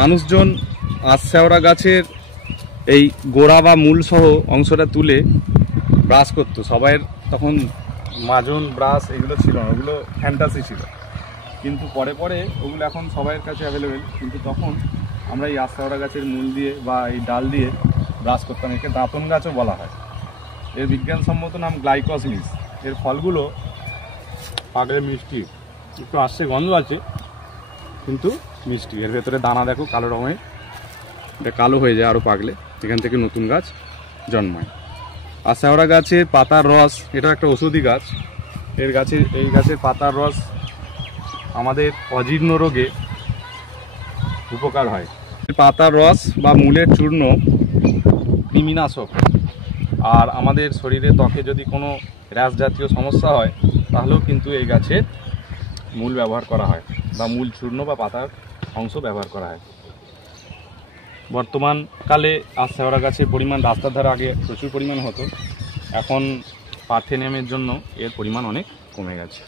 মানুষজন আঁশশেওড়া গাছের এই গোড়া বা মূল সহ অংশটা তুলে ব্রাশ করতো। সবাইয়ের তখন মাজন ব্রাশ এগুলো ছিল না, ওগুলো ফ্যান্টাসি ছিল, কিন্তু পরে পরে ওগুলো এখন সবাইয়ের কাছে অ্যাভেলেবেল। কিন্তু তখন আমরা এই আঁশশেওড়া গাছের মূল দিয়ে বা এই ডাল দিয়ে ব্রাশ করতাম। একে দাঁতন গাছও বলা হয়। এর বিজ্ঞানসম্মত নাম গ্লাইকোসিস। এর ফলগুলো পাকলে মিষ্টি, একটু আস্তে গন্ধ আছে কিন্তু মিষ্টি। এর ভেতরে দানা দেখো কালো রঙের, এটা কালো হয়ে যায় আরও পাকলে, এখান থেকে নতুন গাছ জন্মায়। আঁশশেওড়া গাছের পাতার রস, এটা একটা ঔষধি গাছ। এই গাছের পাতার রস আমাদের অজীর্ণ রোগে উপকার হয়। পাতার রস বা মূলের চূর্ণ কৃমিনাশক। আর আমাদের শরীরে ত্বকে যদি কোনো র্যাশ জাতীয় সমস্যা হয় তাহলেও কিন্তু এই গাছের মূল ব্যবহার করা হয়, বা মূল চূর্ণ বা পাতার অংশ ব্যবহার করা হয়। বর্তমানকালে আঁশশেওড়া গাছের পরিমাণ রাস্তার ধারে আগে প্রচুর পরিমাণ হতো, এখন পার্থেনিয়ামের জন্য এর পরিমাণ অনেক কমে গেছে।